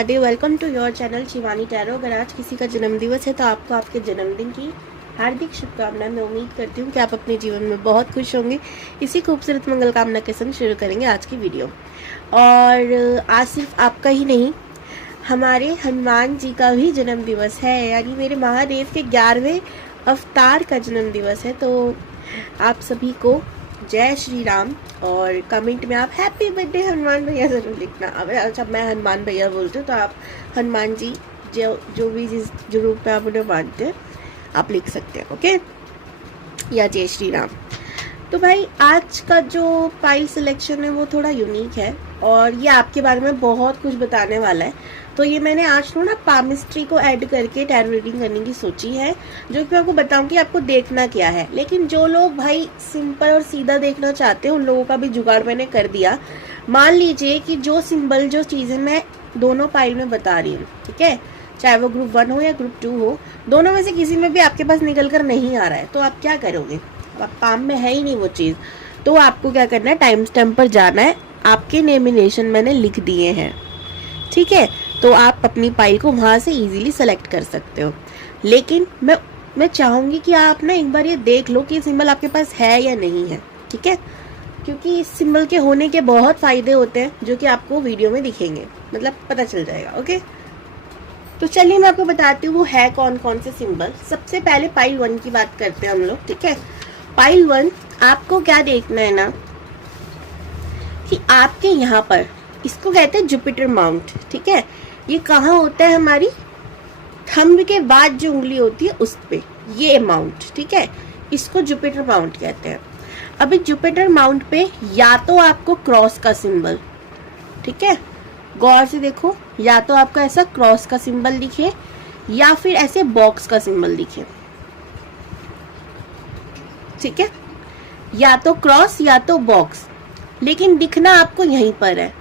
Mahadev. Welcome to your channel Shivani tarot. अगर आज किसी का जन्मदिवस है तो आपको आपके जन्मदिन की हार्दिक शुभकामनाएं। मैं उम्मीद करती हूँ कि आप अपने जीवन में बहुत खुश होंगे। इसी खूबसूरत मंगल कामना के संग शुरू करेंगे आज की वीडियो। और आज सिर्फ आपका ही नहीं, हमारे हनुमान जी का भी जन्मदिवस है, यानी मेरे महादेव के 11वें अवतार का जन्मदिवस है। तो आप सभी को जय श्री राम। और कमेंट में आप हैप्पी बर्थडे हनुमान भैया ज़रूर लिखना। अब अच्छा, मैं हनुमान भैया बोलती हूँ तो आप हनुमान जी जो भी जिस रूप में आप उन्हें मानते हैं आप लिख सकते हैं, ओके, या जय श्री राम। तो भाई आज का जो पाइल सिलेक्शन है वो थोड़ा यूनिक है और ये आपके बारे में बहुत कुछ बताने वाला है। तो ये मैंने आज ना पामिस्ट्री को ऐड करके टैरो रीडिंग करने की सोची है, जो कि मैं आपको बताऊंगी आपको देखना क्या है। लेकिन जो लोग भाई सिंपल और सीधा देखना चाहते हैं उन लोगों का भी जुगाड़ मैंने कर दिया। मान लीजिए कि जो सिंबल जो चीज़ें मैं दोनों पाइल में बता रही हूँ, ठीक है, चाहे वो ग्रुप 1 हो या ग्रुप 2 हो, दोनों में से किसी में भी आपके पास निकल कर नहीं आ रहा है तो आप क्या करोगे? आप पाम में है ही नहीं वो चीज़, तो आपको क्या करना है, टाइम स्टैम्प पर जाना है। आपके नेमिनेशन मैंने लिख दिए हैं, ठीक है, तो आप अपनी पाइल को वहाँ से इजीली सेलेक्ट कर सकते हो। लेकिन मैं चाहूँगी कि आप ना एक बार ये देख लो कि ये सिंबल आपके पास है या नहीं है, ठीक है, क्योंकि इस सिंबल के होने के बहुत फ़ायदे होते हैं जो कि आपको वीडियो में दिखेंगे, मतलब पता चल जाएगा, ओके। तो चलिए मैं आपको बताती हूँ वो है कौन कौन से सिंबल। सबसे पहले पाइल 1 की बात करते हैं हम लोग, ठीक है। पाइल 1 आपको क्या देखना है ना कि आपके यहाँ पर, इसको कहते हैं जुपिटर माउंट, ठीक है। ये कहाँ होता है? हमारी थंब के बाद जो उंगली होती है उस पे ये माउंट, ठीक है, इसको जुपिटर माउंट कहते हैं। अभी जुपिटर माउंट पे या तो आपको क्रॉस का सिंबल, ठीक है, गौर से देखो, या तो आपका ऐसा क्रॉस का सिंबल दिखे या फिर ऐसे बॉक्स का सिंबल दिखे, ठीक है, या तो क्रॉस या तो बॉक्स, लेकिन दिखना आपको यहीं पर है।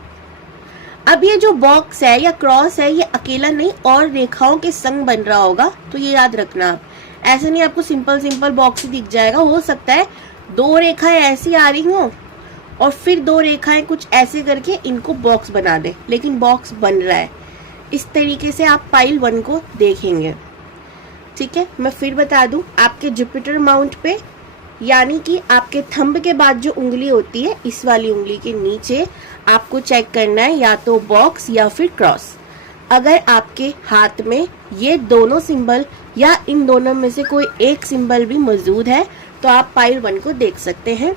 अब ये जो बॉक्स है या क्रॉस है ये अकेला नहीं और रेखाओं के संग बन रहा होगा, तो ये याद रखना। आप ऐसे नहीं आपको सिंपल बॉक्स ही दिख जाएगा। हो सकता है 2 रेखाएं ऐसी आ रही हो और फिर 2 रेखाएं कुछ ऐसे करके इनको बॉक्स बना दे, लेकिन बॉक्स बन रहा है। इस तरीके से आप पाइल 1 को देखेंगे, ठीक है। मैं फिर बता दूं, आपके जुपिटर माउंट पे यानी कि आपके थंब के बाद जो उंगली होती है इस वाली उंगली के नीचे आपको चेक करना है या तो बॉक्स या फिर क्रॉस। अगर आपके हाथ में ये दोनों सिंबल या इन दोनों में से कोई एक सिंबल भी मौजूद है तो आप पाइल 1 को देख सकते हैं।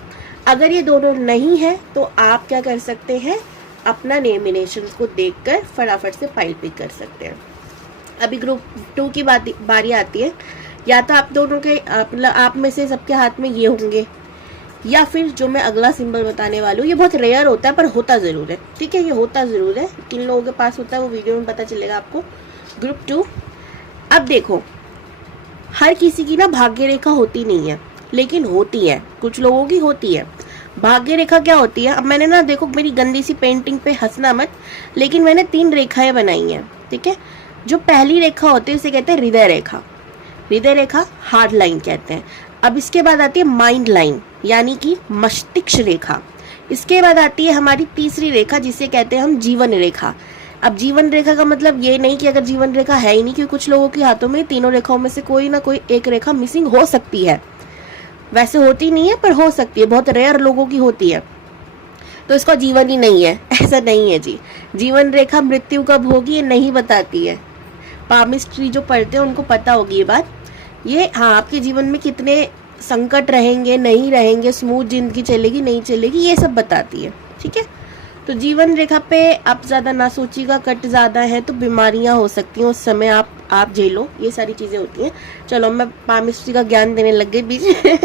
अगर ये दोनों नहीं है तो आप क्या कर सकते हैं, अपना नेमिनेशन को देखकर फटाफट से पाइल पिक कर सकते हैं। अभी ग्रुप 2 की बारी आती है। या तो आप दोनों के मतलब आप में से सबके हाथ में ये होंगे, या फिर जो मैं अगला सिंबल बताने वाली हूँ, ये बहुत रेयर होता है पर होता ज़रूर है, ठीक है, ये होता ज़रूर है। किन लोगों के पास होता है वो वीडियो में पता चलेगा आपको। ग्रुप 2, अब देखो, हर किसी की ना भाग्य रेखा होती नहीं है, लेकिन होती है, कुछ लोगों की होती है। भाग्य रेखा क्या होती है? अब मैंने ना, देखो मेरी गंदी सी पेंटिंग पे हंसना मत, लेकिन मैंने 3 रेखाएं बनाई हैं, ठीक है। जो पहली रेखा होती है उसे कहते हैं हृदय रेखा। हृदय रेखा हार्ड लाइन कहते हैं। अब इसके बाद आती है माइंड लाइन, यानी कि मस्तिष्क रेखा। इसके बाद आती है हमारी तीसरी रेखा जिसे कहते हैं हम जीवन रेखा। अब जीवन रेखा का मतलब ये नहीं कि अगर जीवन रेखा है ही नहीं, क्योंकि कुछ लोगों के हाथों में तीनों रेखाओं में से कोई ना कोई एक रेखा मिसिंग हो सकती है। वैसे होती नहीं है पर हो सकती है, बहुत रेयर लोगों की होती है, तो इसका जीवन ही नहीं है, ऐसा नहीं है जी। जीवन रेखा मृत्यु कब होगी ये नहीं बताती है। पामिस्ट्री जो पढ़ते हैं उनको पता होगी ये बात। ये हाँ, आपके जीवन में कितने संकट रहेंगे, नहीं रहेंगे, स्मूथ जिंदगी चलेगी नहीं चलेगी, ये सब बताती है, ठीक है। तो जीवन रेखा पे आप ज़्यादा ना सोचिएगा, कट ज़्यादा है तो बीमारियां हो सकती हैं, उस समय आप झेलो, ये सारी चीज़ें होती हैं। चलो मैं पामिस्ट्री का ज्ञान देने लग गई बीच में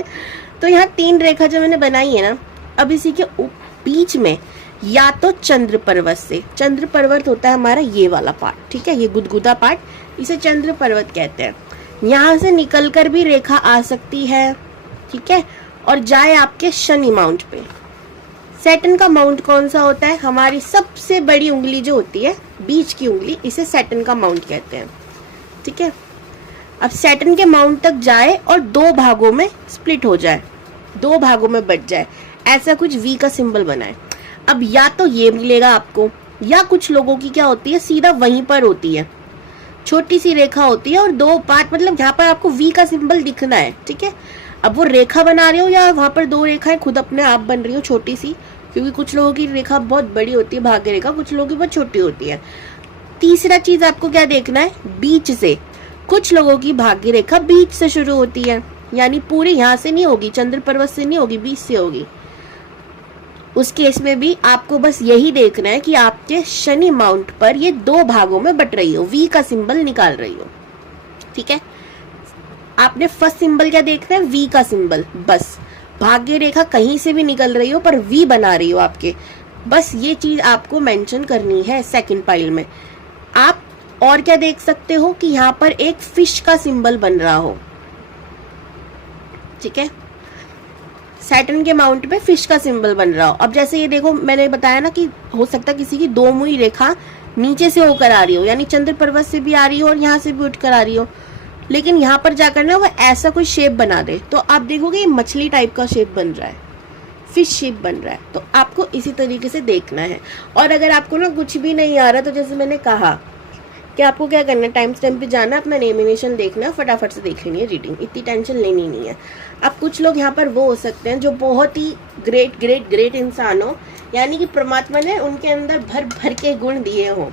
तो यहाँ 3 रेखा जो मैंने बनाई है ना, अब इसी के बीच में या तो चंद्र पर्वत से, चंद्र पर्वत होता है हमारा ये वाला पार्ट, ठीक है, ये गुदगुदा पार्ट, इसे चंद्र पर्वत कहते हैं। यहाँ से निकलकर भी रेखा आ सकती है, ठीक है, और जाए आपके शनि माउंट पे। सैटर्न का माउंट कौन सा होता है? हमारी सबसे बड़ी उंगली जो होती है, बीच की उंगली, इसे सैटर्न का माउंट कहते हैं, ठीक है। अब सैटर्न के माउंट तक जाए और 2 भागों में स्प्लिट हो जाए, 2 भागों में बट जाए, ऐसा कुछ वी का सिंबल बनाए। अब या तो ये मिलेगा आपको या कुछ लोगों की क्या होती है, सीधा वहीं पर होती है, छोटी सी रेखा होती है और दो पार्ट, मतलब यहाँ पर आपको वी का सिंबल दिखना है, ठीक है। अब वो रेखा बना रहे हो या वहां पर दो रेखाएं खुद अपने आप बन रही हो छोटी सी, क्योंकि कुछ लोगों की रेखा बहुत बड़ी होती है भाग्य रेखा, कुछ लोगों की बहुत छोटी होती है। तीसरा चीज आपको क्या देखना है, बीच से, कुछ लोगों की भाग्य रेखा बीच से शुरू होती है, यानी पूरी यहाँ से नहीं होगी, चंद्र पर्वत से नहीं होगी, बीच से होगी। उस केस में भी आपको बस यही देखना है कि आपके शनि माउंट पर ये दो भागों में बट रही हो, वी का सिंबल निकाल रही हो, ठीक है। आपने फर्स्ट सिंबल क्या देखना है, वी का सिंबल, बस भाग्य रेखा कहीं से भी निकल रही हो पर वी बना रही हो आपके, बस ये चीज आपको मेंशन करनी है सेकंड पाइल में। आप और क्या देख सकते हो कि यहाँ पर एक फिश का सिंबल बन रहा हो, ठीक है, सैटर्न के माउंट पे फिश का सिंबल बन रहा हो। अब जैसे ये देखो, मैंने बताया ना कि हो सकता है किसी की दो मुई रेखा नीचे से होकर आ रही हो, यानी चंद्र पर्वत से भी आ रही हो और यहाँ से भी उठकर आ रही हो, लेकिन यहाँ पर जाकर ना वो ऐसा कोई शेप बना दे, तो आप देखोगे ये मछली टाइप का शेप बन रहा है, फिश शेप बन रहा है। तो आपको इसी तरीके से देखना है। और अगर आपको ना कुछ भी नहीं आ रहा, तो जैसे मैंने कहा कि आपको क्या करना है, टाइम स्टैम्प पे जाना, अपना नेमिनेशन देखना, फटाफट से देख लेनी है रीडिंग, इतनी टेंशन लेनी नहीं है। अब कुछ लोग यहाँ पर वो हो सकते हैं जो बहुत ही ग्रेट ग्रेट ग्रेट इंसान हो, यानी कि परमात्मा ने उनके अंदर भर भर के गुण दिए हों,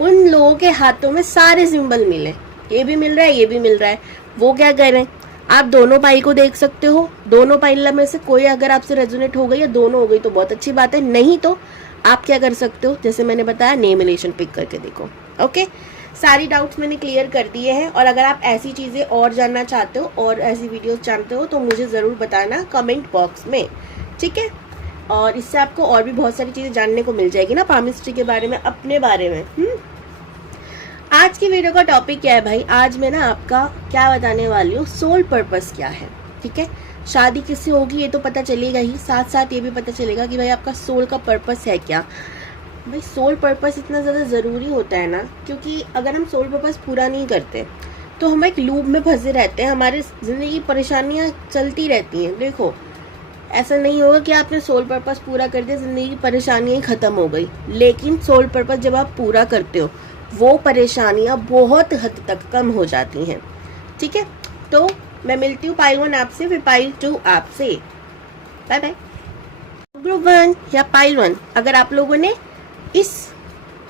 उन लोगों के हाथों में सारे सिंबल मिले, ये भी मिल रहा है, ये भी मिल रहा है। वो क्या करें, आप दोनों पाई को देख सकते हो, दोनों पाइल में से कोई अगर आपसे रेजोनेट हो गई या दोनों हो गई तो बहुत अच्छी बात है, नहीं तो आप क्या कर सकते हो, जैसे मैंने बताया, नेमिनेशन पिक करके देखो। ओके, सारी डाउट्स मैंने क्लियर कर दिए हैं। और अगर आप ऐसी चीज़ें और जानना चाहते हो और ऐसी वीडियोस चाहते हो तो मुझे ज़रूर बताना कमेंट बॉक्स में, ठीक है। और इससे आपको और भी बहुत सारी चीज़ें जानने को मिल जाएगी ना पामिस्ट्री के बारे में, अपने बारे में। आज की वीडियो का टॉपिक क्या है भाई, आज मैं ना आपका क्या बताने वाली हूँ, सोल पर्पस क्या है, ठीक है। शादी किससे होगी ये तो पता चलेगा ही, साथ साथ ये भी पता चलेगा कि भाई आपका सोल का पर्पस है क्या। भाई सोल पर्पस इतना ज़्यादा ज़रूरी होता है ना, क्योंकि अगर हम सोल पर्पस पूरा नहीं करते तो हम एक लूप में फंसे रहते हैं, हमारे ज़िंदगी की परेशानियाँ चलती रहती हैं। देखो, ऐसा नहीं होगा कि आपने सोल पर्पस पूरा कर दिया, ज़िंदगी की परेशानियाँ ही ख़त्म हो गई, लेकिन सोल पर्पस जब आप पूरा करते हो वो परेशानियाँ बहुत हद तक कम हो जाती हैं, ठीक है। तो मैं मिलती हूँ पाइल 1 आपसे, फिर पाइल 2 आपसे। Bye bye. ग्रुप 1 या पाइल 1, अगर आप लोगों ने इस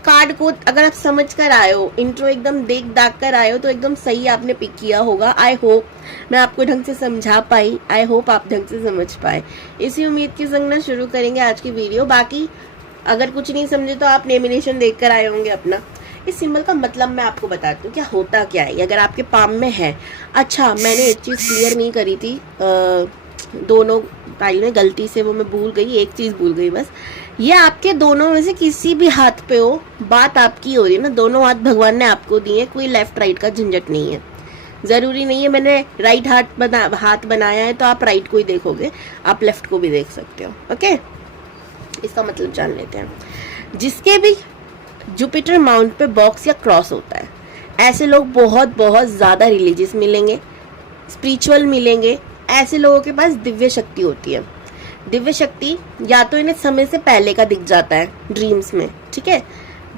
कार्ड को अगर आप समझ कर आए हो, इंट्रो एकदम देख दाग कर आए हो, तो एकदम सही आपने पिक किया होगा। आई होप मैं आपको ढंग से समझा पाई, आई होप आप ढंग से समझ पाए। इसी उम्मीद के संग ना शुरू करेंगे आज की वीडियो। बाकी अगर कुछ नहीं समझे तो आप नेमिनेशन देख कर आए होंगे अपना। इस सिंबल का मतलब मैं आपको बताती हूँ क्या होता क्या है, अगर आपके पाम में है। अच्छा, मैंने एक चीज़ क्लियर नहीं करी थी, दोनों पाइल में गलती से वो मैं भूल गई, एक चीज़ भूल गई बस। ये आपके दोनों में से किसी भी हाथ पे हो, बात आपकी हो रही है ना, दोनों हाथ भगवान ने आपको दिए, कोई लेफ्ट राइट का झंझट नहीं है। ज़रूरी नहीं है मैंने राइट हाथ बनाया है तो आप राइट को ही देखोगे, आप लेफ्ट को भी देख सकते हो। ओके, इसका मतलब जान लेते हैं। जिसके भी जुपिटर माउंट पे बॉक्स या क्रॉस होता है, ऐसे लोग बहुत बहुत ज़्यादा रिलीजियस मिलेंगे, स्पिरिचुअल मिलेंगे। ऐसे लोगों के पास दिव्य शक्ति होती है। दिव्य शक्ति या तो इन्हें समय से पहले का दिख जाता है ड्रीम्स में, ठीक है,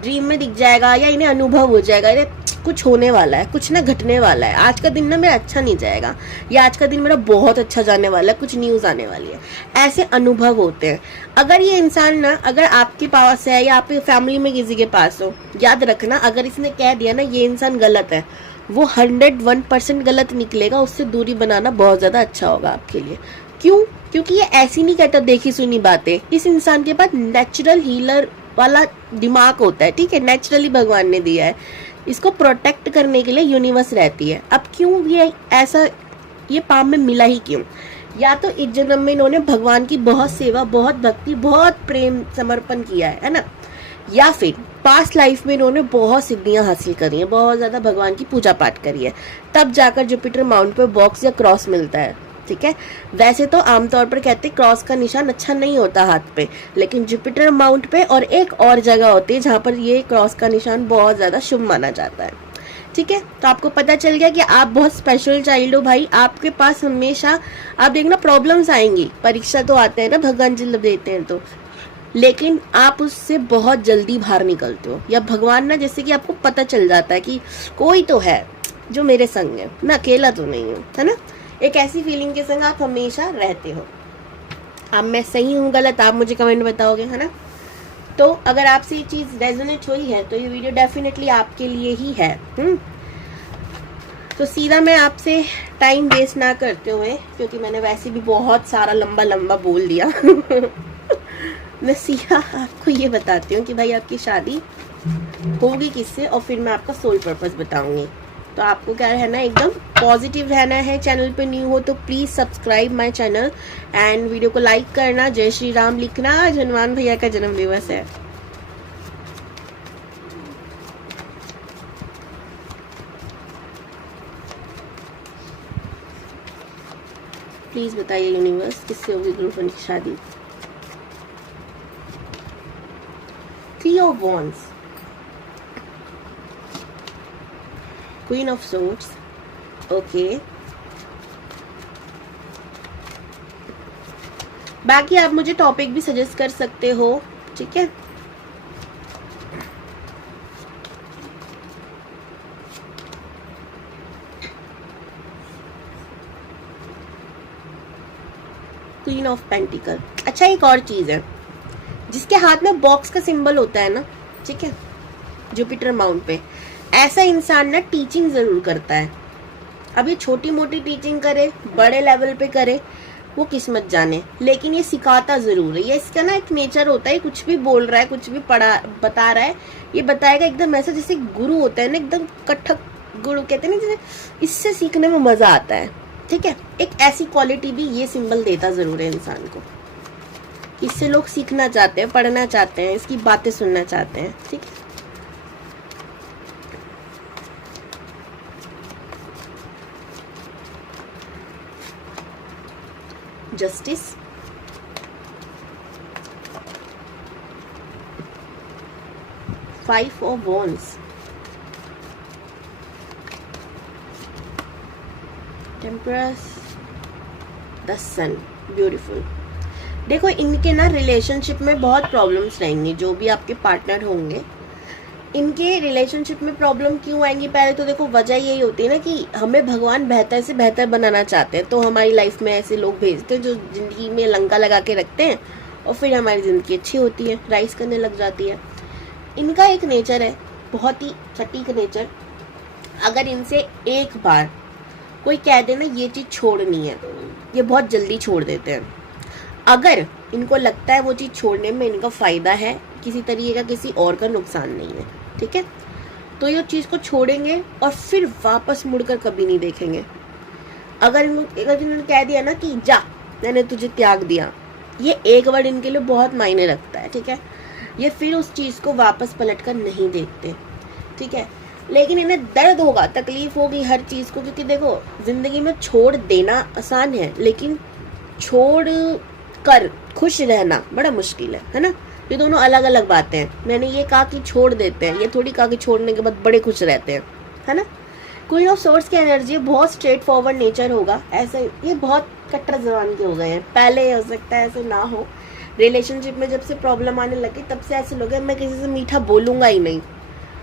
ड्रीम में दिख जाएगा, या इन्हें अनुभव हो जाएगा, इन्हें कुछ होने वाला है, कुछ ना घटने वाला है, आज का दिन ना मेरा अच्छा नहीं जाएगा, या आज का दिन मेरा बहुत अच्छा जाने वाला है, कुछ न्यूज़ आने वाली है। ऐसे अनुभव होते हैं। अगर ये इंसान ना, अगर आपके पास है या आपकी फैमिली में किसी के पास हो, याद रखना, अगर इसने कह दिया ना ये इंसान गलत है, वो 101% गलत निकलेगा। उससे दूरी बनाना बहुत ज़्यादा अच्छा होगा आपके लिए। क्यों? क्योंकि ये ऐसी नहीं कहता देखी सुनी बातें। इस इंसान के पास नेचुरल हीलर वाला दिमाग होता है, ठीक है, नेचुरली भगवान ने दिया है। इसको प्रोटेक्ट करने के लिए यूनिवर्स रहती है। अब क्यों ये ऐसा, ये पाम में मिला ही क्यों? या तो इस जन्म में इन्होंने भगवान की बहुत सेवा, बहुत भक्ति, बहुत प्रेम समर्पण किया है ना, या फिर पास्ट लाइफ में इन्होंने बहुत सिद्धियां हासिल करी हैं, बहुत ज़्यादा भगवान की पूजा पाठ करी है, तब जाकर जुपिटर माउंट पे बॉक्स या क्रॉस मिलता है, ठीक है। वैसे तो आमतौर पर कहते हैं क्रॉस का निशान अच्छा नहीं होता हाथ पे, लेकिन जुपिटर माउंट पे और एक और जगह होती है जहाँ पर ये क्रॉस का निशान बहुत ज़्यादा शुभ माना जाता है, ठीक है। तो आपको पता चल गया कि आप बहुत स्पेशल चाइल्ड हो भाई। आपके पास हमेशा, आप देखना, प्रॉब्लम्स आएंगी, परीक्षा तो आते हैं ना भगवान जी देते हैं, तो लेकिन आप उससे बहुत जल्दी बाहर निकलते हो, या भगवान ना जैसे कि आपको पता चल जाता है कि कोई तो है जो मेरे संग है, मैं अकेला तो नहीं हूँ, है ना। एक ऐसी फीलिंग के संग आप हमेशा रहते हो। अब मैं सही हूँ गलत आप मुझे कमेंट बताओगे, है ना। तो अगर आपसे ये चीज़ रेजोनेट हुई है तो ये वीडियो डेफिनेटली आपके लिए ही है। तो सीधा मैं आपसे टाइम वेस्ट ना करते हुए, क्योंकि मैंने वैसे भी बहुत सारा लंबा लंबा बोल दिया मैं सीधा आपको ये बताती हूँ कि भाई आपकी शादी होगी किससे, और फिर मैं आपका सोल पर्पस बताऊंगी। तो आपको क्या रहना है, एकदम पॉजिटिव रहना है। चैनल पे न्यू हो तो please subscribe my channel and video को लाइक करना, जय श्री राम लिखना। आज हनुमान भैया का जन्म दिवस है। प्लीज बताइए यूनिवर्स किससे होगी गुरुफन की शादी। 3 of Wands, Queen of Swords, okay. बाकी आप मुझे टॉपिक भी सजेस्ट कर सकते हो, ठीक है। Queen of pentacle. अच्छा, एक और चीज है, जिसके हाथ में बॉक्स का सिंबल होता है ना, ठीक है, जुपिटर माउंट पे, ऐसा इंसान ना टीचिंग जरूर करता है। अब ये छोटी मोटी टीचिंग करे, बड़े लेवल पे करे, वो किस्मत जाने, लेकिन ये सिखाता जरूर है। ये इसका ना एक नेचर होता है, कुछ भी बोल रहा है, कुछ भी पढ़ा बता रहा है, ये बताएगा एकदम ऐसा जैसे गुरु होता है ना, एकदम कठक गुरु कहते हैं ना, जैसे इससे सीखने में मजा आता है, ठीक है। एक ऐसी क्वालिटी भी ये सिंबल देता जरूर है इंसान को, इससे लोग सीखना चाहते हैं, पढ़ना चाहते हैं, इसकी बातें सुनना चाहते हैं, ठीक है। Justice, five of wands, temperance, the sun, beautiful. देखो, इनके ना रिलेशनशिप में बहुत प्रॉब्लम्स रहेंगी, जो भी आपके पार्टनर होंगे इनके रिलेशनशिप में प्रॉब्लम क्यों आएंगी। पहले तो देखो वजह यही होती है ना कि हमें भगवान बेहतर से बेहतर बनाना चाहते हैं, तो हमारी लाइफ में ऐसे लोग भेजते हैं जो जिंदगी में लंका लगा के रखते हैं, और फिर हमारी जिंदगी अच्छी होती है, राइज करने लग जाती है। इनका एक नेचर है, बहुत ही सटीक नेचर। अगर इनसे एक बार कोई कह दे ना ये चीज़ छोड़नी है, ये बहुत जल्दी छोड़ देते हैं। अगर इनको लगता है वो चीज़ छोड़ने में इनका फ़ायदा है, किसी तरीके का किसी और का नुकसान नहीं है, ठीक है, तो ये चीज़ को छोड़ेंगे और फिर वापस मुड़कर कभी नहीं देखेंगे। अगर इन्होंने कह दिया ना कि जा मैंने तुझे त्याग दिया, ये एक वर्ड इनके लिए बहुत मायने रखता है, ठीक है। ये फिर उस चीज़ को वापस पलट कर नहीं देखते, ठीक है। लेकिन इन्हें दर्द होगा, तकलीफ होगी हर चीज़ को, क्योंकि देखो जिंदगी में छोड़ देना आसान है, लेकिन छोड़ कर खुश रहना बड़ा मुश्किल है ना। ये दोनों अलग अलग बातें हैं। मैंने ये कहा कि छोड़ देते हैं, ये थोड़ी कहा कि छोड़ने के बाद बड़े खुश रहते हैं, है ना। क्वीन ऑफ सोर्ड्स की एनर्जी बहुत स्ट्रेट फॉरवर्ड नेचर होगा। ऐसे ये बहुत कट्टर जबान के हो गए हैं, पहले हो सकता है ऐसे ना हो। रिलेशनशिप में जब से प्रॉब्लम आने लगी तब से ऐसे लोग हैं, मैं किसी से मीठा बोलूंगा ही नहीं,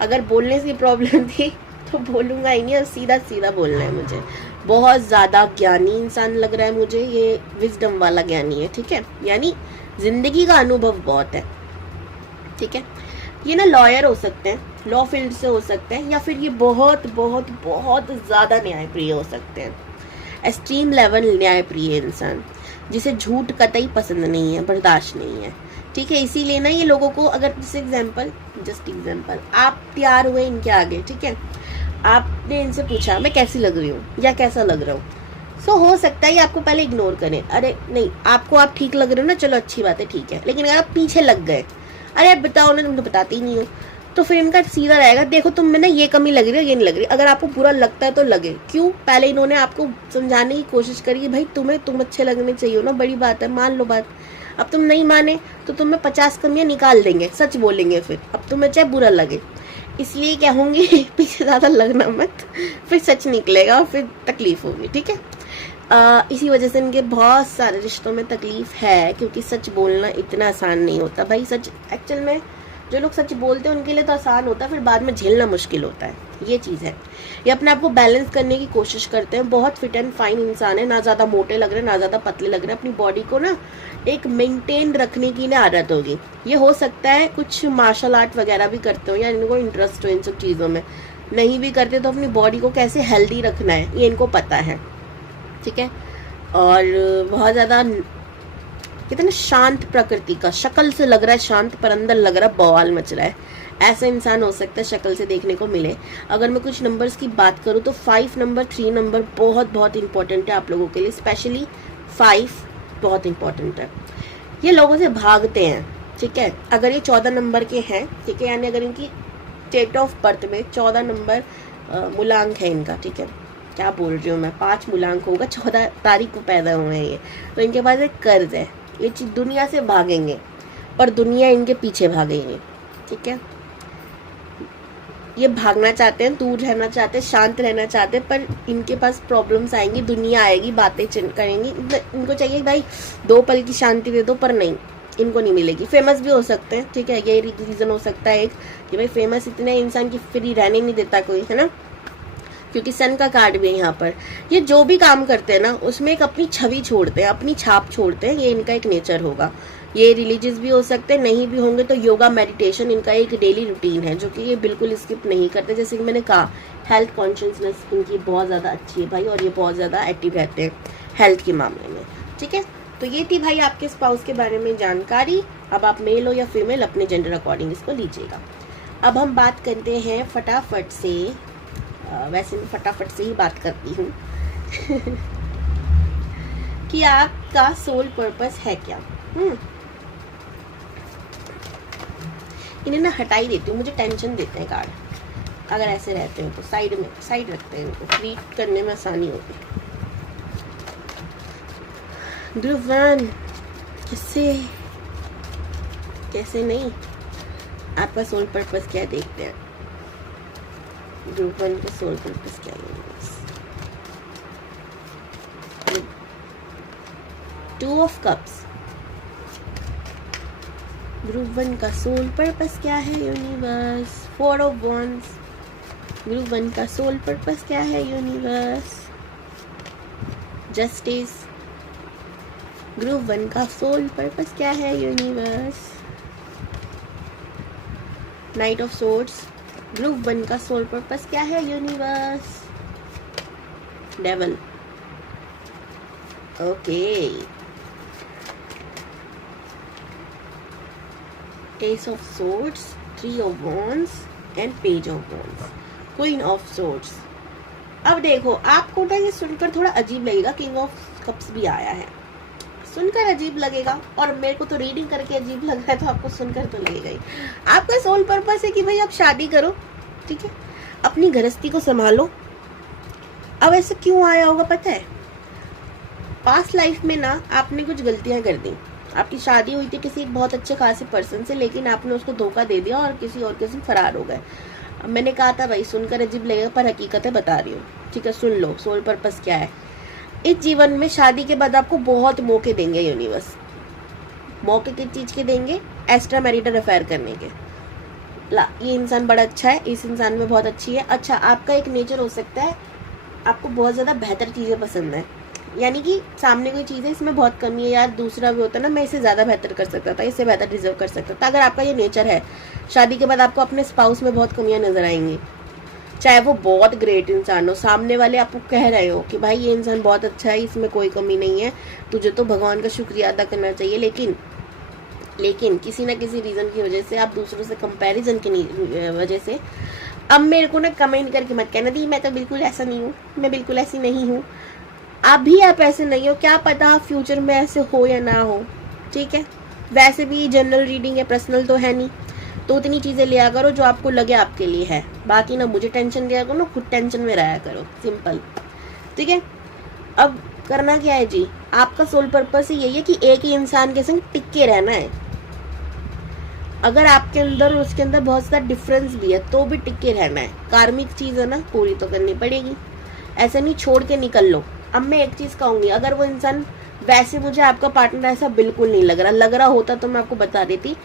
अगर बोलने से प्रॉब्लम थी तो बोलूंगा ही नहीं, और सीधा सीधा बोलना है मुझे। बहुत ज़्यादा ज्ञानी इंसान लग रहा है मुझे, ये विजडम वाला ज्ञानी है, ठीक है, यानी जिंदगी का अनुभव बहुत है, ठीक है। ये ना लॉयर हो सकते हैं, लॉ फील्ड से हो सकते हैं, या फिर ये बहुत बहुत बहुत ज़्यादा न्यायप्रिय हो सकते हैं, एक्सट्रीम लेवल न्यायप्रिय इंसान, जिसे झूठ कतई पसंद नहीं है, बर्दाश्त नहीं है, ठीक है। इसीलिए ना ये लोगों को, अगर जस्ट एग्जाम्पल आप तैयार हुए इनके आगे, ठीक है, आपने इनसे पूछा मैं कैसी लग रही हूँ या कैसा लग रहा हूँ, सो हो सकता है ये आपको पहले इग्नोर करें, अरे नहीं आपको आप ठीक लग रहे हो ना, चलो अच्छी बात है, ठीक है। लेकिन अगर आप पीछे लग गए, अरे आप बताओ ना, तुम तो बताती ही नहीं हो, तो फिर इनका सीधा रहेगा, देखो तुम में ना ये कमी लग रही है, ये नहीं लग रही। अगर आपको बुरा लगता है तो लगे, क्यों, पहले इन्होंने आपको समझाने की कोशिश करी, भाई तुम अच्छे लगने चाहिए ना, बड़ी बात है, मान लो बात। अब तुम नहीं माने तो तुम्हें 50 कमियां निकाल देंगे, सच बोलेंगे फिर, अब तुम्हें चाहे बुरा लगे। इसलिए कहूँगी पीछे ज़्यादा लगना मत, फिर सच निकलेगा और फिर तकलीफ होगी, ठीक है। इसी वजह से इनके बहुत सारे रिश्तों में तकलीफ है, क्योंकि सच बोलना इतना आसान नहीं होता भाई। सच एक्चुअल में जो लोग सच बोलते हैं उनके लिए तो आसान होता है, फिर बाद में झेलना मुश्किल होता है, ये चीज़ है। ये अपने आप को बैलेंस करने की कोशिश करते हैं। बहुत फिट एंड फाइन इंसान है, ना ज़्यादा मोटे लग रहे हैं ना ज़्यादा पतले लग रहे हैं। अपनी बॉडी को ना एक मेंटेन रखने की ना आदत होगी। ये हो सकता है कुछ मार्शल आर्ट वगैरह भी करते हो या इनको इंटरेस्ट हो इन सब चीज़ों में, नहीं भी करते तो अपनी बॉडी को कैसे हेल्दी रखना है ये इनको पता है, ठीक है। और बहुत ज़्यादा कितने शांत प्रकृति का, शक्ल से लग रहा है शांत पर अंदर लग रहा है बवाल मच रहा है, ऐसा इंसान हो सकता है शक्ल से देखने को मिले। अगर मैं कुछ नंबर्स की बात करूँ तो 5 नंबर 3 नंबर बहुत बहुत इंपॉर्टेंट है आप लोगों के लिए, स्पेशली 5 बहुत इंपॉर्टेंट है। ये लोगों से भागते हैं, ठीक है। अगर ये 14 नंबर के हैं, ठीक है, यानी अगर इनकी डेट ऑफ बर्थ में 14 नंबर मूलांक है इनका, ठीक है, क्या बोल रही हूँ मैं, 5 मूलांक होगा, 14 तारीख को पैदा हुए हैं ये, तो इनके पास एक कर्ज है। ये चीज दुनिया से भागेंगे पर दुनिया इनके पीछे भागेंगे, ठीक है। ये भागना चाहते हैं, दूर रहना चाहते हैं, शांत रहना चाहते हैं, पर इनके पास प्रॉब्लम्स आएंगी, दुनिया आएगी, बातें करेंगी। इनको चाहिए भाई 2 पल की शांति दे दो, पर नहीं, इनको नहीं मिलेगी। फेमस भी हो सकते हैं, ठीक है, यही रीजन हो सकता है एक कि भाई फेमस इतने इंसान की फ्री रहने नहीं देता कोई, है ना, क्योंकि सन का कार्ड भी है यहाँ पर। ये जो भी काम करते हैं ना उसमें एक अपनी छवि छोड़ते हैं, अपनी छाप छोड़ते हैं, ये इनका एक नेचर होगा। ये रिलीजियस भी हो सकते हैं, नहीं भी होंगे तो योगा मेडिटेशन इनका एक डेली रूटीन है जो कि ये बिल्कुल स्किप नहीं करते। जैसे कि मैंने कहा, हेल्थ कॉन्शियसनेस इनकी बहुत ज़्यादा अच्छी है भाई, और ये बहुत ज़्यादा एक्टिव रहते हैं हेल्थ के मामले में, ठीक है। तो ये थी भाई आपके स्पाउस के बारे में जानकारी। अब आप मेल हो या फीमेल अपने जेंडर अकॉर्डिंग इसको लीजिएगा। अब हम बात करते हैं फटाफट से, वैसे मैं फटाफट से ही बात करती हूँ कि आपका सोल पर्पस है क्या। इन्हें ना हटा ही देती हूँ, मुझे टेंशन देते हैं कार्ड। अगर ऐसे रहते हैं तो साइड रखते हैं, इनको रीड करने में आसानी होगी। ध्रुव 1, कैसे नहीं, आपका सोल पर्पस क्या देखते हैं। ध्रुव 1 का सोल पर्पस क्या है। 2 ऑफ कप्स, ध्रुव 1 का सोल पर्पस क्या है यूनिवर्स। 4 ऑफ वॉन्ड्स, ध्रुव 1 का सोल पर्पस क्या है यूनिवर्स। जस्टिस, ध्रुव 1 का सोल पर्पस क्या है यूनिवर्स। नाइट ऑफ सोर्ड्स, ध्रुव 1 का सोल पर्पस क्या है universe. Devil, okay. S of swords, 3 of wands and page of wands, queen of swords. अब देखो, आपको ना ये सुनकर थोड़ा अजीब लगेगा, किंग ऑफ कप्स भी आया है, सुनकर अजीब लगेगा, और मेरे को तो रीडिंग करके अजीब लग रहा है, तो आपको सुनकर तो लगेगा ही। आपका सोल पर्पस है कि भाई आप शादी करो, ठीक है, अपनी गृहस्थी को संभालो। अब ऐसे क्यों आया होगा पता है, पास्ट लाइफ में ना आपने कुछ गलतियां कर दी। आपकी शादी हुई थी किसी एक बहुत अच्छे खासे पर्सन से, लेकिन आपने उसको धोखा दे दिया और किसी और के साथ फरार हो गए। मैंने कहा था भाई सुनकर अजीब लगेगा, पर हकीकतें बता रही हूँ, ठीक है, सुन लो सोल पर्पस क्या है। इस जीवन में शादी के बाद आपको बहुत मौके देंगे यूनिवर्स। मौके किस चीज के देंगे, एक्स्ट्रा मैरिटल अफेयर करने के। ये इंसान बड़ा अच्छा है, इस इंसान में बहुत अच्छी है। अच्छा, आपका एक नेचर हो सकता है, आपको बहुत ज्यादा बेहतर चीजें पसंद है, यानी कि सामने कोई चीज है इसमें बहुत कमी है, यार दूसरा भी होता है ना, मैं इसे ज्यादा बेहतर कर सकता था, इससे बेहतर डिजर्व कर सकता था। अगर आपका ये नेचर है, शादी के बाद आपको अपने स्पाउस में बहुत कमियां नजर आएंगी, चाहे वो बहुत ग्रेट इंसान हो। सामने वाले आपको कह रहे हो कि भाई ये इंसान बहुत अच्छा है, इसमें कोई कमी नहीं है, तुझे तो भगवान का शुक्रिया अदा करना चाहिए, लेकिन किसी ना किसी रीजन की वजह से, आप दूसरों से कंपैरिजन की वजह से, अब मेरे को ना कमेंट करके मत कहना दी मैं तो बिल्कुल ऐसा नहीं हूँ, मैं बिल्कुल ऐसी नहीं हूँ। अभी आप ऐसे नहीं हो, क्या पता आप फ्यूचर में ऐसे हो या ना हो, ठीक है। वैसे भी जनरल रीडिंग है, पर्सनल तो है नहीं, तो उतनी चीजें लिया करो जो आपको लगे आपके लिए है। बाकी ना मुझे टेंशन दिया करो ना, खुद टेंशन में रहा करो, सिंपल, ठीक है। अब करना क्या है जी, आपका सोल पर्पस ही यही है कि एक ही इंसान के संग टिक के रहना है। अगर आपके अंदर और उसके अंदर बहुत सारा डिफरेंस भी है तो भी टिक के रहना है। कार्मिक चीज है ना, पूरी तो करनी पड़ेगी, ऐसे नहीं छोड़ के निकल लो, अब मैं एक चीज कहूंगी, अगर वो इंसान, वैसे मुझे आपका पार्टनर ऐसा बिल्कुल नहीं लग रहा होता तो मैं आपको बता देती।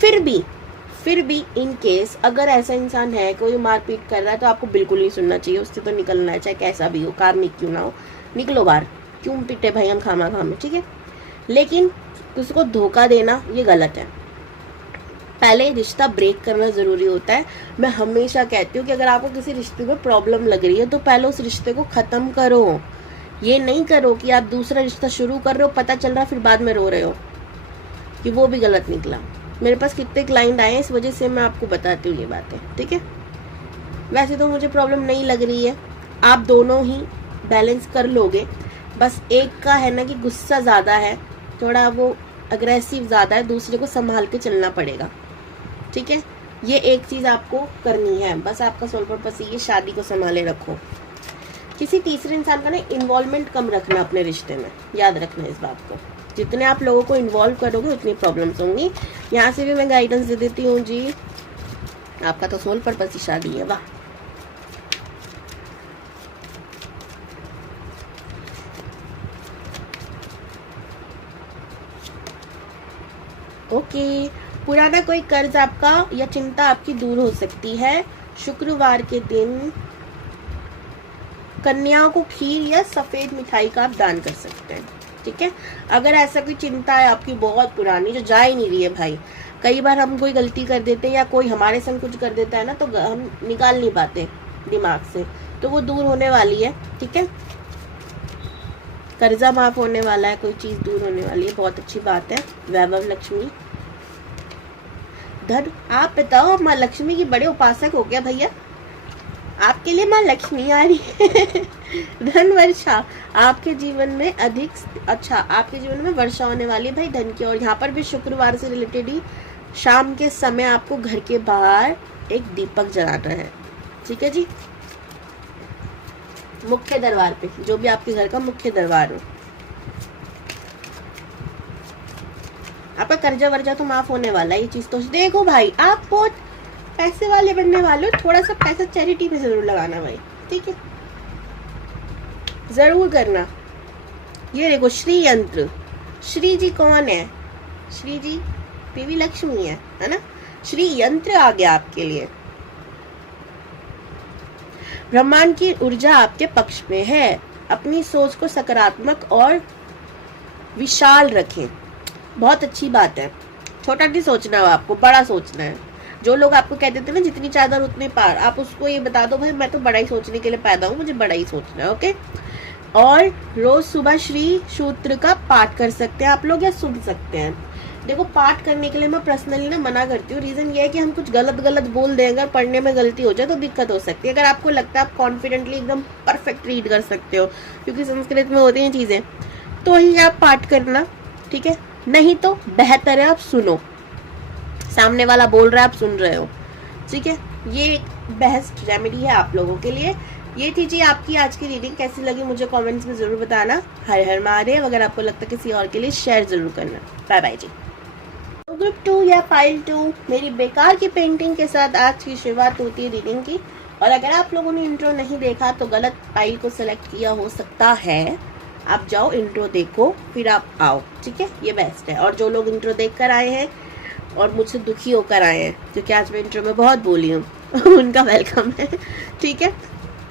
फिर भी इन केस अगर ऐसा इंसान है, कोई मारपीट कर रहा है, तो आपको बिल्कुल नहीं सुनना चाहिए, उससे तो निकलना है, चाहे कैसा भी हो, कार्मिक क्यों ना हो, निकलो बाहर, क्यों पिटे भाई हम खामा खामे, ठीक है। लेकिन उसको धोखा देना ये गलत है। पहले रिश्ता ब्रेक करना ज़रूरी होता है। मैं हमेशा कहती हूँ कि अगर आपको किसी रिश्ते में प्रॉब्लम लग रही है तो पहले उस रिश्ते को ख़त्म करो। ये नहीं करो कि आप दूसरा रिश्ता शुरू कर रहे हो, पता चल रहा फिर बाद में रो रहे हो, कि वो भी गलत निकला। मेरे पास कितने क्लाइंट आए हैं, इस वजह से मैं आपको बताती हूँ ये बातें, ठीक है। वैसे तो मुझे प्रॉब्लम नहीं लग रही है, आप दोनों ही बैलेंस कर लोगे। बस एक का है ना कि गुस्सा ज़्यादा है, थोड़ा वो अग्रेसिव ज़्यादा है, दूसरे को संभाल के चलना पड़ेगा, ठीक है। ये एक चीज़ आपको करनी है, बस आपका सोल पर्पस ये शादी को संभाले रखो। किसी तीसरे इंसान का ना इन्वॉल्वमेंट कम रखना अपने रिश्ते में, याद रखना इस बात को। जितने आप लोगों को इन्वॉल्व करोगे उतनी प्रॉब्लम्स होंगी। यहाँ से भी मैं गाइडेंस दे देती हूँ जी, आपका तो सोल पर्पस ही शादी है, वाह। ओके, पुराना कोई कर्ज आपका या चिंता आपकी दूर हो सकती है। शुक्रवार के दिन कन्याओं को खीर या सफेद मिठाई का आप दान कर सकते हैं, ठीक है। अगर ऐसा कोई चिंता है आपकी बहुत पुरानी, जो जा ही नहीं रही है भाई, कई बार हम कोई गलती कर देते हैं या कोई हमारे संग कुछ कर देता है ना, तो हम निकाल नहीं पाते दिमाग से, तो वो दूर होने वाली है, ठीक है। कर्जा माफ होने वाला है, कोई चीज दूर होने वाली है, बहुत अच्छी बात है। वैभव लक्ष्मी धन, आप बताओ, माँ लक्ष्मी की बड़े उपासक हो गया भैया, आपके लिए माँ लक्ष्मी आ रही है। धन वर्षा आपके जीवन में अधिक, अच्छा आपके जीवन में वर्षा होने वाली है भाई धन की। और यहाँ पर भी शुक्रवार से रिलेटेड ही शाम के समय आपको घर के बाहर एक दीपक जलाना है, ठीक है जी, मुख्य दरबार पे, जो भी आपके घर का मुख्य दरबार हो। आपका कर्जा वर्जा तो माफ होने वाला है, ये चीज तो देखो भाई, आप बहुत पैसे वाले बनने वाले हो, थोड़ा सा पैसा चैरिटी में जरूर लगाना भाई, ठीक है, जरूर करना। ये देखो श्री यंत्र, श्री जी कौन है, श्री जी देवी लक्ष्मी है ना। श्री यंत्र आ गया आपके लिए। ब्रह्मांड की ऊर्जा आपके पक्ष में है। अपनी सोच को सकारात्मक और विशाल रखें, बहुत अच्छी बात है। छोटा नहीं सोचना है आपको, बड़ा सोचना है। जो लोग आपको कह देते हैं ना जितनी चादर उतने पार, आप उसको ये बता दो भाई मैं तो बड़ा ही सोचने के लिए पैदा हूँ, मुझे बड़ा ही सोचना है, ओके। और रोज सुबह श्री सूत्र का पाठ कर सकते हैं आप लोग, या सुन सकते हैं। देखो पाठ करने के लिए मैं पर्सनली ना मना करती हूँ। रीजन ये है कि हम कुछ गलत बोल दें, अगर पढ़ने में गलती हो जाए तो दिक्कत हो सकती है। अगर आपको लगता है आप कॉन्फिडेंटली एकदम परफेक्ट रीड कर सकते हो, क्योंकि संस्कृत में होती हैं चीजें, तो ही आप पाठ करना, ठीक है। नहीं तो बेहतर है आप सुनो, सामने वाला बोल रहा है आप सुन रहे हो, ठीक है। ये बेस्ट रेमेडी है आप लोगों के लिए। ये थी जी आपकी आज की रीडिंग, कैसी लगी मुझे कमेंट्स में जरूर बताना। हर हर महादेव। अगर आपको लगता है किसी और के लिए शेयर जरूर करना। बाय बाय जी। ग्रुप 2 या फाइल 2 मेरी बेकार की पेंटिंग के साथ आज की शुरुआत होती है रीडिंग की। और अगर आप लोगों ने इंट्रो नहीं देखा तो गलत फाइल को सिलेक्ट किया हो सकता है, आप जाओ इंट्रो देखो फिर आप आओ, ठीक है, ये बेस्ट है। और जो लोग इंट्रो देख कर आए हैं और मुझसे दुखी होकर आए हैं, क्योंकि आज मैं इंट्रो में बहुत बोली हूँ, उनका वेलकम है, ठीक है।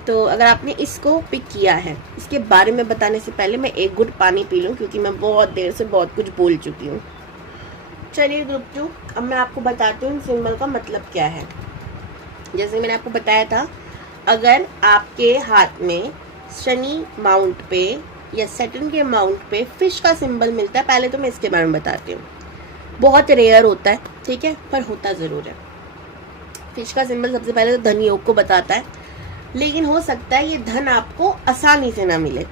तो अगर आपने इसको पिक किया है, इसके बारे में बताने से पहले मैं एक घुट पानी पी लूँ, क्योंकि मैं बहुत देर से बहुत कुछ बोल चुकी हूँ। चलिए ग्रुप 2, अब मैं आपको बताती हूँ सिंबल का मतलब क्या है। जैसे मैंने आपको बताया था, अगर आपके हाथ में शनि माउंट पे या सैटर्न के माउंट पे फिश का सिंबल मिलता है, पहले तो मैं इसके बारे में बताती हूँ। बहुत रेयर होता है, ठीक है, पर होता जरूर है। फिश का सिंबल सबसे पहले तो धन योग को बताता है, लेकिन हो सकता है ये धन आपको आसानी से ना मिले,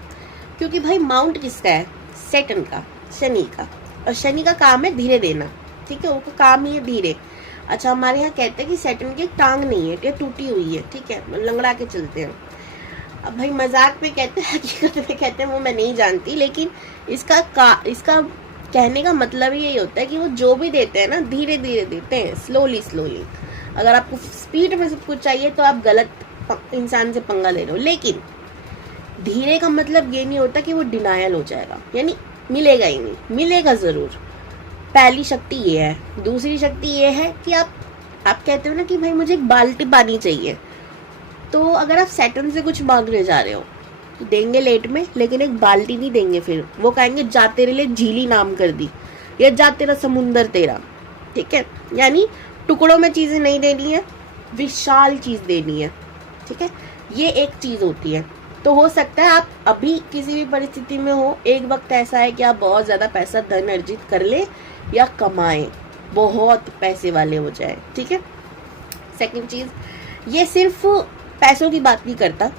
क्योंकि भाई माउंट किसका है, सैटर्न का, शनि का। और शनि का काम है धीरे देना, ठीक है, उनका काम ही है धीरे। अच्छा, हमारे यहाँ कहते हैं कि सैटर्न की टांग नहीं है, ये टूटी हुई है, ठीक है, लंगड़ा के चलते हैं। अब भाई मजाक में कहते हैं, हकीकत में कहते हैं, वो मैं नहीं जानती, लेकिन इसका कहने का मतलब यही होता है कि वो जो भी देते हैं ना धीरे धीरे देते हैं, स्लोली। अगर आपको स्पीड में सब कुछ चाहिए तो आप गलत इंसान से पंगा ले रहे हो। लेकिन धीरे का मतलब ये नहीं होता कि वो डिनायल हो जाएगा, यानी मिलेगा ही नहीं, मिलेगा जरूर। पहली शक्ति ये है। दूसरी शक्ति ये है कि आप कहते हो ना कि भाई मुझे एक बाल्टी पानी चाहिए, तो अगर आप सैटर्न से कुछ मांगने जा रहे हो तो देंगे लेट में, लेकिन एक बाल्टी नहीं देंगे। फिर वो कहेंगे जा तेरे लिए झीली नाम कर दी, या जा तेरा समुंदर तेरा, ठीक है। यानी टुकड़ों में चीजें नहीं देनी है, विशाल चीज देनी है, ठीक है। ये एक चीज होती है। तो हो सकता है आप अभी किसी भी परिस्थिति में हो, एक वक्त ऐसा है कि आप बहुत ज्यादा पैसा धन अर्जित कर ले या कमाएं, बहुत पैसे वाले हो जाए, ठीक है। सेकंड चीज, ये सिर्फ पैसों की बात नहीं करता।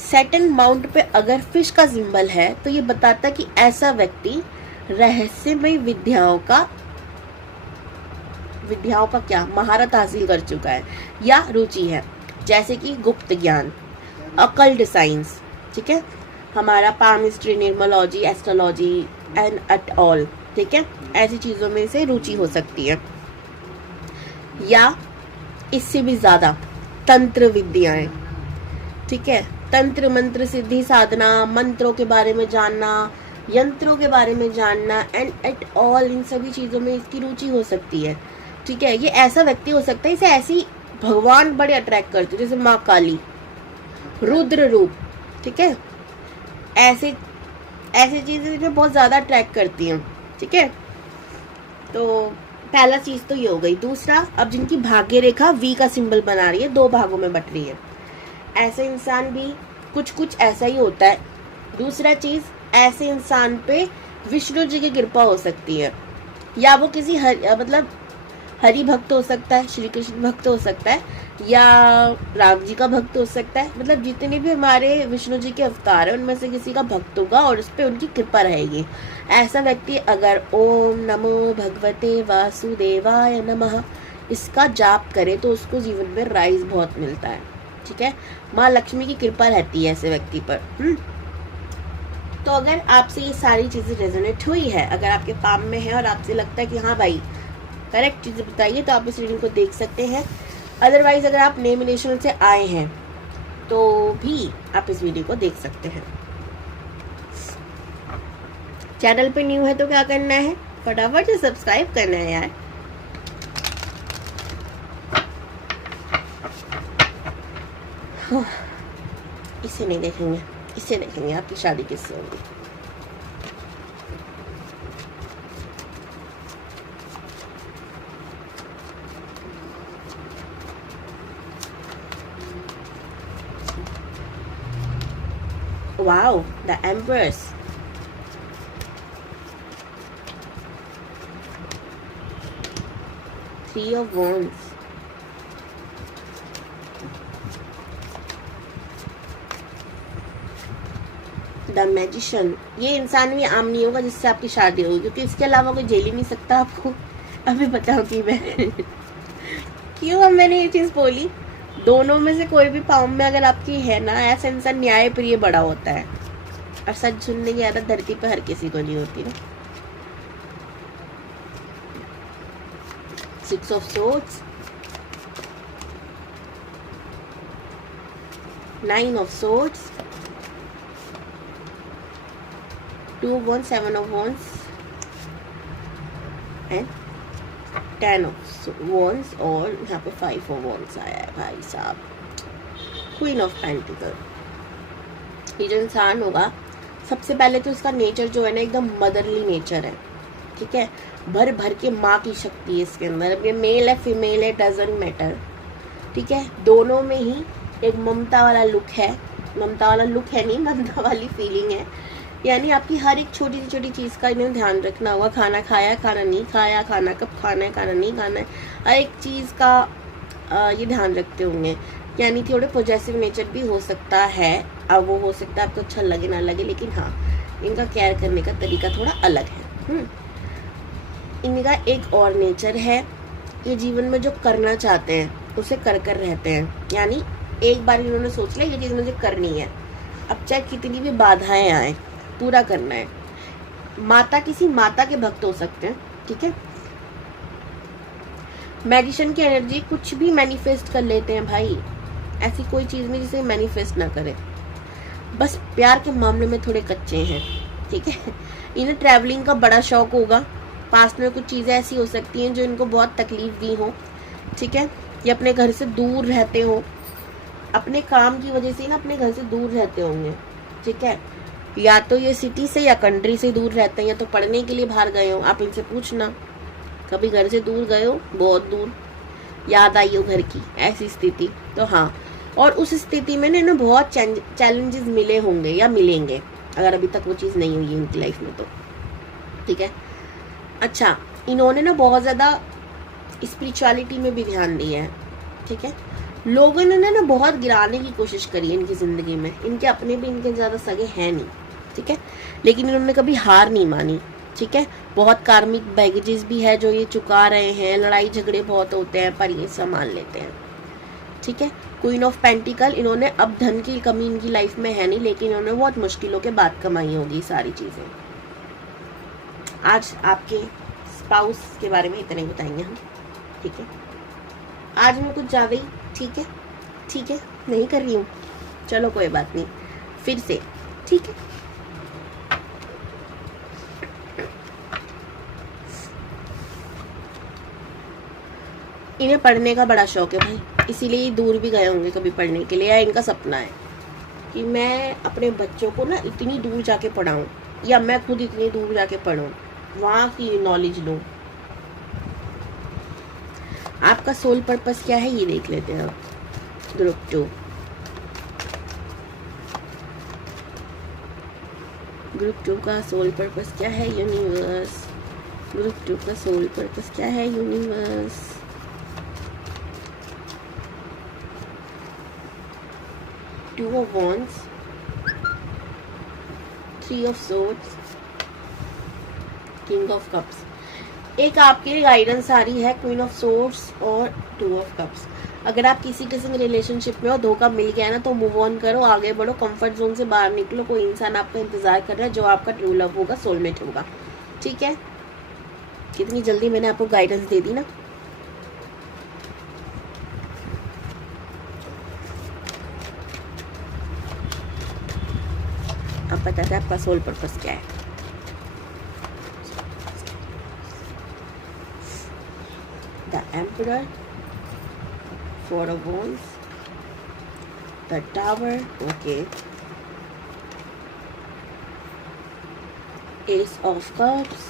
सैटर्न माउंट पे अगर फिश का सिंबल है तो ये बताता कि ऐसा व्यक्ति रहस्यमय विद्याओं का क्या महारत हासिल कर चुका है या रुचि है, जैसे कि गुप्त ज्ञान, अकल्ट साइंस, ठीक है, हमारा palmistry, numerology, astrology and at all, ठीक है। ऐसी चीजों में से रुचि हो सकती है, या इससे भी ज्यादा तंत्र विद्याएं, ठीक है। तंत्र मंत्र सिद्धि साधना, मंत्रों के बारे में जानना, यंत्रों के बारे में जानना एंड एट ऑल, इन सभी चीजों में इसकी रुचि हो सकती है, ठीक है। ये ऐसा व्यक्ति हो सकता है, इसे ऐसी भगवान बड़े अट्रैक्ट करते हैं, जैसे माँ काली, रुद्र रूप, ठीक है। ऐसे चीजें जो बहुत ज्यादा अट्रैक्ट करती हैं, ठीक है। तो पहला चीज तो ये हो गई। दूसरा, अब जिनकी भाग्य रेखा वी का सिंबल बना रही है, 2 भागों में बट रही है, ऐसे इंसान भी कुछ ऐसा ही होता है। दूसरा चीज, ऐसे इंसान पे विष्णु जी की कृपा हो सकती है, या वो किसी हरि भक्त हो सकता है, श्री कृष्ण भक्त हो सकता है, या राम जी का भक्त हो सकता है। मतलब जितने भी हमारे विष्णु जी के अवतार है उनमें से किसी का भक्त होगा और उस पर उनकी कृपा रहेगी। ऐसा व्यक्ति अगर ओम नमो भगवते वासुदेवाय नमः इसका जाप करे तो उसको जीवन में राइज बहुत मिलता है, ठीक है। माँ लक्ष्मी की कृपा रहती है ऐसे व्यक्ति पर। तो अगर आपसे ये सारी चीजें रेजोनेट हुई है, अगर आपके काम में है और आपसे लगता है कि हाँ भाई करेक्ट चीजें बताइए, तो आप इस रीडिंग को देख सकते हैं। अदरवाइज अगर आप नेम रिलेशन से आए हैं तो भी आप इस वीडियो को देख सकते हैं। चैनल पे न्यू है तो क्या करना है, फटाफट से सब्सक्राइब करना है यार। इसे नहीं देखेंगे, इसे देखेंगे आपकी शादी किससे होगी। Wow, the Empress. Three of Wands. The magician. ये इंसान भी आम नहीं होगा जिससे आपकी शादी होगी, क्योंकि इसके अलावा कोई झेल ही नहीं सकता आपको। अभी बताऊंगी मैं क्यों मैंने ये चीज बोली। दोनों में से कोई भी पाँव में अगर आपकी है ना, ऐसा इंसान न्याय प्रिय बड़ा होता है, और सच सुनने की आदत धरती पे हर किसी को नहीं होती ना। 6 of Swords, 9 of Swords, 2 of Wands, 7 of Wands and 10 of Wands, और यहाँ पे 5 of Wands आया है भाई साहब। Queen of Pentacles। ये जो इंसान होगा, सबसे पहले तो इसका नेचर जो है ना एकदम मदरली नेचर है, ठीक है। भर भर के माँ की शक्ति है इसके अंदर। अब ये मेल है फीमेल है डजंट मैटर, ठीक है। दोनों में ही एक ममता वाला लुक है, ममता वाला लुक है नहीं, ममता वाली फीलिंग है। यानी आपकी हर एक छोटी सी छोटी चीज़ का इन्हें ध्यान रखना होगा। खाना खाया, खाना नहीं खाया, खाना कब खाना है, खाना नहीं खाना है, हर एक चीज़ का ये ध्यान रखते होंगे। यानी थोड़े पॉजिटिव नेचर भी हो सकता है। अब वो हो सकता है आपको अच्छा लगे ना लगे, लेकिन हाँ इनका केयर करने का तरीका थोड़ा अलग है। इनका एक और नेचर है, ये जीवन में जो करना चाहते हैं उसे कर रहते हैं। यानी एक बार इन्होंने सोच लिया ये चीज़ मुझे करनी है, अब चाहे कितनी भी बाधाएं आए पूरा करना है। माता, किसी माता के भक्त हो सकते हैं, ठीक है। मैजिशियन की एनर्जी कुछ भी मैनिफेस्ट कर लेते हैं भाई, ऐसी कोई चीज नहीं जिसे मैनिफेस्ट ना करे। बस प्यार के मामले में थोड़े कच्चे हैं, ठीक है। इन्हें ट्रैवलिंग का बड़ा शौक होगा, पास्ट में कुछ चीज़ें ऐसी हो सकती हैं जो इनको बहुत तकलीफ दी हो, ठीक है। ये अपने घर से दूर रहते हो, अपने काम की वजह से ना अपने घर से दूर रहते होंगे, ठीक है। या तो ये सिटी से या कंट्री से दूर रहते हैं, या तो पढ़ने के लिए बाहर गए हो। आप इनसे पूछना कभी घर से दूर गए हो, बहुत दूर, याद आई हो घर की, ऐसी स्थिति। तो हाँ, और उस स्थिति में ना बहुत चैलेंजेस मिले होंगे या मिलेंगे, अगर अभी तक वो चीज़ नहीं हुई है इनकी लाइफ में तो, ठीक है। अच्छा, इन्होंने ना बहुत ज़्यादा स्पिरिचुअलिटी में भी ध्यान दिया है, ठीक है। लोगों ने ना बहुत गिराने की कोशिश करी है इनकी ज़िंदगी में, इनके अपने भी इनके ज़्यादा सगे हैं नहीं, ठीक है, लेकिन इन्होंने कभी हार नहीं मानी, ठीक है। बहुत कार्मिक बैगेजेस भी है जो ये चुका रहे हैं, लड़ाई झगड़े बहुत होते हैं पर ये संभाल लेते हैं, ठीक है। क्वीन ऑफ पेंटिकल, इन्होंने अब धन की कमी इनकी लाइफ में है नहीं, लेकिन इन्होंने बहुत मुश्किलों के बाद कमाई होगी सारी चीज़ें। आज आपके स्पाउस के बारे में इतना ही बताएंगे हम, ठीक है। आज मैं कुछ ज़्यादा ही ठीक है नहीं कर रही हूँ, चलो कोई बात नहीं, फिर से, ठीक है। इन्हें पढ़ने का बड़ा शौक है भाई, इसीलिए ये दूर भी गए होंगे कभी पढ़ने के लिए, या इनका सपना है कि मैं अपने बच्चों को ना इतनी दूर जाके पढ़ाऊँ, या मैं खुद इतनी दूर जाके पढ़ूँ, वहाँ की नॉलेज लूँ। आपका सोल पर्पस क्या है ये देख लेते हैं आप। ग्रुप 2, ग्रुप 2 का सोल पर्पस क्या है यूनिवर्स, ग्रुप 2 का सोल पर्पस क्या है universe. Two of Wands, Three of Swords, King of Cups। एक आपके लिए गाइडेंस आ रही है क्वीन ऑफ सोर्ड्स और 2 ऑफ कप्स। अगर आप किसी के संग रिलेशनशिप में हो, धोखा मिल गया ना, तो मूव ऑन करो, आगे बढ़ो, कंफर्ट जोन से बाहर निकलो। कोई इंसान आपका इंतजार कर रहा है जो आपका ट्रू लव होगा, सोलमेट होगा, ठीक है। कितनी जल्दी मैंने आपको गाइडेंस दे दी ना। अब पता है आपका सोल पर्पस क्या है। The Emperor, 4 of Wands, the Tower, okay, Ace of Cups,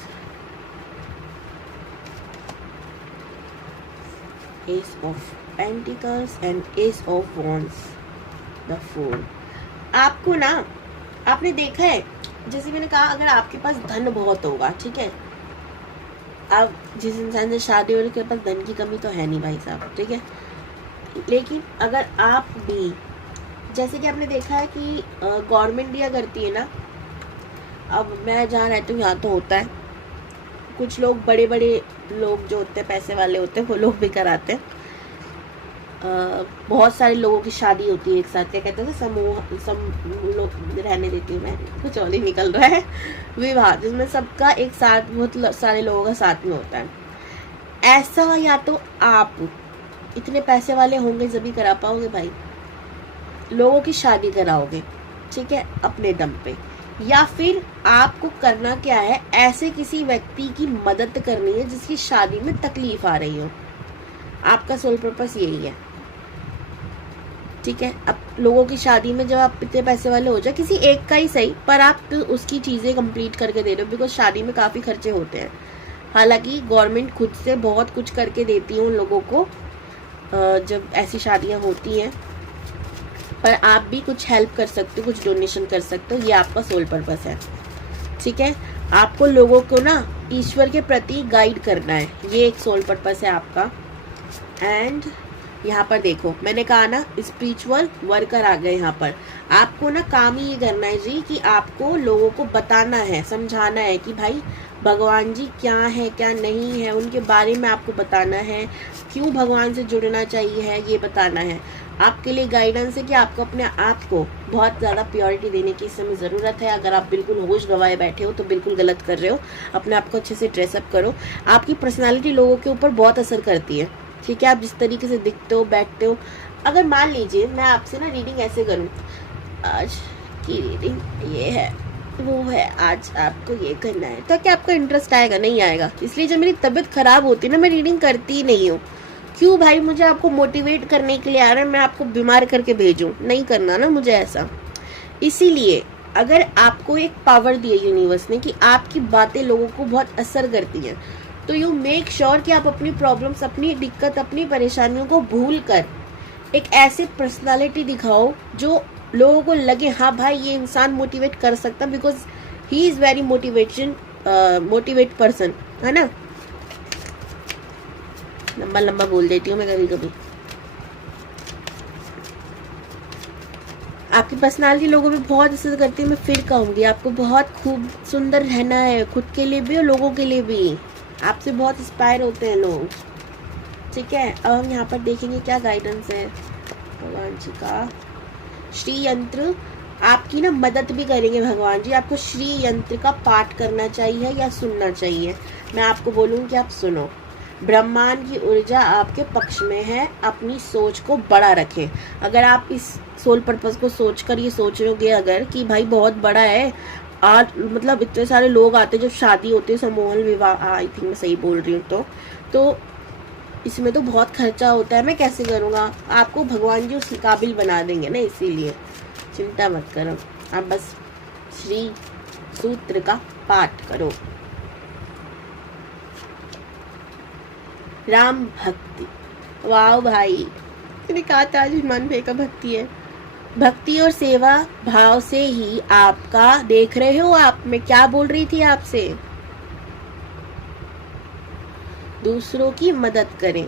Ace of Pentacles and Ace of Wands, the Fool। आपको ना, आपने देखा है, जैसे मैंने कहा, अगर आपके पास धन बहुत होगा, ठीक है, अब जिस इंसान से शादी हो रही है उसके पास धन की कमी तो है नहीं भाई साहब, ठीक है। लेकिन अगर आप भी, जैसे कि आपने देखा है कि गवर्नमेंट दिया करती है ना, अब मैं जहाँ रहती हूँ यहाँ तो होता है, कुछ लोग बड़े बड़े लोग जो होते हैं, पैसे वाले होते हैं, वो लोग भी कराते हैं। बहुत सारे लोगों की शादी होती है एक साथ, क्या कहते हैं, समूह लोग रहने देती हूँ मैं, कुछ और ही निकल रहा है, विवाह, जिसमें सबका एक साथ, बहुत सारे लोगों का साथ में होता है। ऐसा या तो आप इतने पैसे वाले होंगे जब करा पाओगे भाई, लोगों की शादी कराओगे, ठीक है, अपने दम पे, या फिर आपको करना क्या है, ऐसे किसी व्यक्ति की मदद करनी है जिसकी शादी में तकलीफ आ रही हो। आपका सोल पर्पस यही है, ठीक है। अब लोगों की शादी में जब आप इतने पैसे वाले हो जाए, किसी एक का ही सही, पर आप उसकी चीज़ें कंप्लीट करके दे रहे हो, बिकॉज शादी में काफ़ी खर्चे होते हैं। हालांकि गवर्नमेंट खुद से बहुत कुछ करके देती है उन लोगों को जब ऐसी शादियां होती हैं, पर आप भी कुछ हेल्प कर सकते हो, कुछ डोनेशन कर सकते हो, ये आपका सोल पर्पस है, ठीक है। आपको लोगों को ना ईश्वर के प्रति गाइड करना है, ये एक सोल पर्पस है आपका। एंड यहाँ पर देखो, मैंने कहा ना, स्पिरिचुअल वर्कर आ गए यहाँ पर। आपको ना काम ही ये करना है जी कि आपको लोगों को बताना है, समझाना है कि भाई भगवान जी क्या है क्या नहीं है, उनके बारे में आपको बताना है, क्यों भगवान से जुड़ना चाहिए है, ये बताना है। आपके लिए गाइडेंस है कि आपको अपने आप को बहुत ज़्यादा प्योरिटी देने की इस समय ज़रूरत है। अगर आप बिल्कुल होश गंवाए बैठे हो तो बिल्कुल गलत कर रहे हो। अपने आप को अच्छे से ड्रेसअप करो। आपकी पर्सनालिटी लोगों के ऊपर बहुत असर करती है, ठीक है। आप जिस तरीके से दिखते हो, बैठते हो, अगर मान लीजिए मैं आपसे ना रीडिंग ऐसे करूँ, आज की रीडिंग ये है वो है, आज आपको ये करना है। तो क्या आपको इंटरेस्ट आएगा? नहीं आएगा। इसलिए जब मेरी तबीयत खराब होती है ना, मैं रीडिंग करती ही नहीं हूँ। क्यों भाई? मुझे आपको मोटिवेट करने के लिए आ रहा है, मैं आपको बीमार करके भेजूं? नहीं करना ना मुझे ऐसा। इसीलिए अगर आपको एक पावर दी है यूनिवर्स ने कि आपकी बातें लोगों को बहुत असर करती हैं, तो यू मेक श्योर कि आप अपनी प्रॉब्लम्स, अपनी दिक्कत, अपनी परेशानियों को भूल कर एक ऐसी पर्सनालिटी दिखाओ जो लोगों को लगे हाँ भाई ये इंसान मोटिवेट कर सकता, because he is very motivate person, है ना। लंबा लंबा बोल देती हूँ मैं कभी कभी। आपकी पर्सनालिटी लोगों पे बहुत असर करती है। मैं फिर कहूँगी, आपको बहुत खूब सुंदर रहना है, खुद के लिए भी और लोगों के लिए भी। आपसे बहुत इंस्पायर होते हैं लोग, ठीक है। अब हम यहाँ पर देखेंगे क्या गाइडेंस है भगवान जी का। श्री यंत्र आपकी ना मदद भी करेंगे भगवान जी। आपको श्री यंत्र का पाठ करना चाहिए या सुनना चाहिए। मैं आपको बोलूँ कि आप सुनो। ब्रह्मांड की ऊर्जा आपके पक्ष में है, अपनी सोच को बड़ा रखें। अगर आप इस सोल पर्पस को सोचकर ये सोच रहे अगर कि भाई बहुत बड़ा है, आज मतलब इतने सारे लोग आते हैं जब शादी होती है, समूह विवाह, आई थिंक मैं सही बोल रही हूँ, तो इसमें तो बहुत खर्चा होता है, मैं कैसे करूँगा? आपको भगवान जी उस काबिल बना देंगे ना, इसीलिए चिंता मत करो। आप बस श्री सूत्र का पाठ करो। राम भक्ति, वाह भाई, मैंने कहा था आज हनुमान भाई का भक्ति है। भक्ति और सेवा भाव से ही आपका, देख रहे हो आप, मैं क्या बोल रही थी आपसे, दूसरों की मदद करें।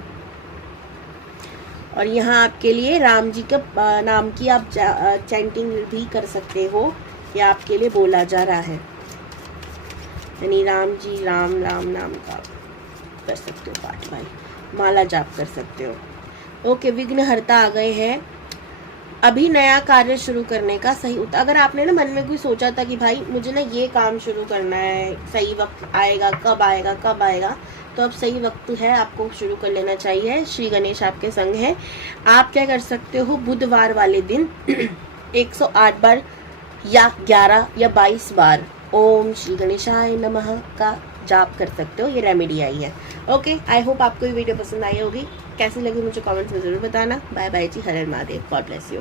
और यहाँ आपके लिए राम जी का नाम की आप चैंटिंग भी कर सकते हो, ये आपके लिए बोला जा रहा है, यानी राम जी राम राम नाम का कर सकते हो पाठ भाई, माला जाप कर सकते हो। ओके, विघ्नहर्ता आ गए हैं। अभी नया कार्य शुरू करने का सही अगर आपने ना मन में कोई सोचा था कि भाई मुझे ना ये काम शुरू करना है, सही वक्त आएगा, कब आएगा कब आएगा, तो अब सही वक्त है, आपको शुरू कर लेना चाहिए। श्री गणेश आपके संग है। आप क्या कर सकते हो, बुधवार वाले दिन 108 बार या 11 या 22 बार ओम श्री गणेशाय नमः का जाप कर सकते हो। ये रेमेडी आई है। ओके, आई होप आपको ये वीडियो पसंद आई होगी। कैसी लगी मुझे कमेंट्स में जरूर बताना। बाय बाय जी, हर हर महादेव, गॉड ब्लेस यू।